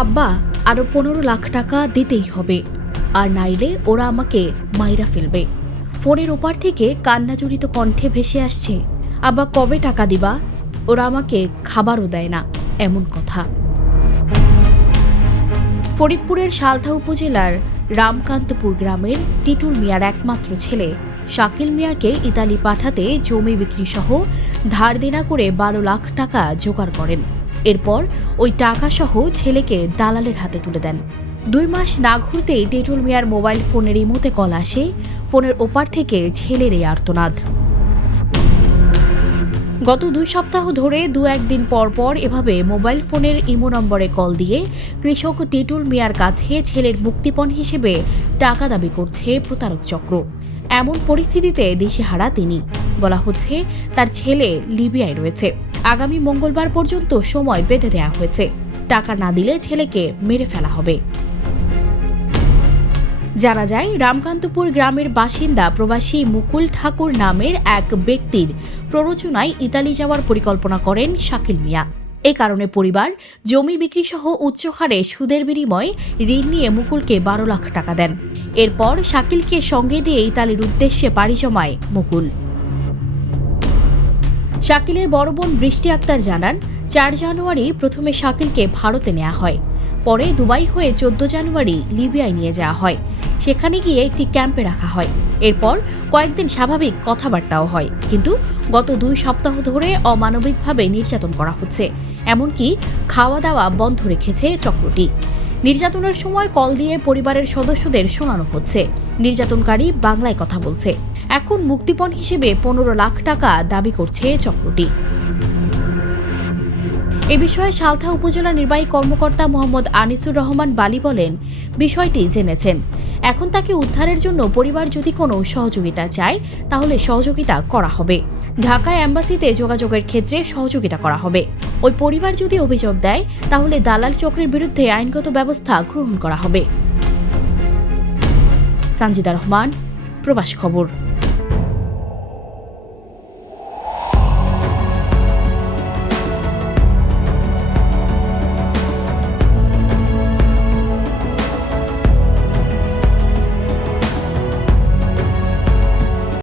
আব্বা আরো 15 লাখ টাকা দিতেই হবে, আর নাইলে ওরা আমাকে মাইরা ফেলবে। ফোনের ওপার থেকে কান্নাজড়িত কণ্ঠে ভেসে আসছে, আব্বা কবে টাকা দিবা? ওরা আমাকে খাবারও দেয় না, এমন কথা। ফরিদপুরের সালথা উপজেলার রামকান্তপুর গ্রামের টিটুল মিয়ার একমাত্র ছেলে শাকিল মিয়াকে ইতালি পাঠাতে জমি বিক্রি সহ ধার দেনা করে 12 লাখ টাকা জোগাড় করেন। এরপর ওই টাকা সহ ছেলেকে দালালের হাতে তুলে দেন। 2 মাস না ঘুরতেই টিটুল মিয়ার মোবাইল ফোনের ইমোতে কল আসে, ফোনের ওপার থেকে ছেলের এই আর্তনাদ। গত 2 সপ্তাহ ধরে 2-1 দিন পর পর এভাবে মোবাইল ফোনের ইমো নম্বরে কল দিয়ে কৃষক টিটুল মিয়ার কাছে ছেলের মুক্তিপণ হিসেবে টাকা দাবি করছে প্রতারক চক্র। এমন পরিস্থিতিতে দিশেহারা তিনি। বলা হচ্ছে তার ছেলে লিবিয়ায় রয়েছে, আগামী মঙ্গলবার পর্যন্ত সময় বেঁধে দেওয়া হয়েছে, টাকা না দিলে ছেলেকে মেরে ফেলা হবে। জানা যায়, রামকান্তপুর গ্রামের বাসিন্দা প্রবাসী মুকুল ঠাকুর নামের এক ব্যক্তির প্ররোচনায় ইতালি যাওয়ার পরিকল্পনা করেন শাকিল মিয়া। এ কারণে পরিবার জমি বিক্রি সহ উচ্চ হারে সুদের বিনিময়ে ঋণ নিয়ে মুকুলকে 12 লাখ টাকা দেন। এরপর শাকিলকে সঙ্গে নিয়ে ইতালির উদ্দেশ্যে পাড়ি জমায় মুকুল। শাকিলের বড় বোন বৃষ্টি আক্তার জানান, 4 জানুয়ারি প্রথমে শাকিলকে ভারতে নেওয়া হয়, পরে দুবাই হয়ে 14 জানুয়ারি লিবিয়ায় নিয়ে যাওয়া হয়। সেখানে গিয়ে একটি ক্যাম্পে রাখা হয়। এরপর কয়েকদিন স্বাভাবিক কথাবার্তাও হয়, কিন্তু গত 2 সপ্তাহ ধরে অমানবিকভাবে নির্যাতন করা হচ্ছে, এমনকি খাওয়া দাওয়া বন্ধ রেখেছে চক্রটি। নির্যাতনের সময় কল দিয়ে পরিবারের সদস্যদের শোনানো হচ্ছে, নির্যাতনকারী বাংলায় কথা বলছে। এখন মুক্তিপণ হিসেবে 15 লাখ টাকা দাবি করছে চক্রটি। এ বিষয়ে সালথা উপজেলা নির্বাহী কর্মকর্তা মোহাম্মদ আনিসুর রহমান বালি বলেন, বিষয়টি জেনেছেন, এখন তাকে উদ্ধারের জন্য পরিবার যদি কোনো সহযোগিতা চায় তাহলে সহযোগিতা করা হবে। ঢাকা এম্বাসিতে যোগাযোগের ক্ষেত্রে সহযোগিতা করা হবে। ওই পরিবার যদি অভিযোগ দেয় তাহলে দালাল চক্রের বিরুদ্ধে আইনগত ব্যবস্থা গ্রহণ করা হবে। সানজিদা রহমান, প্রবাস খবর।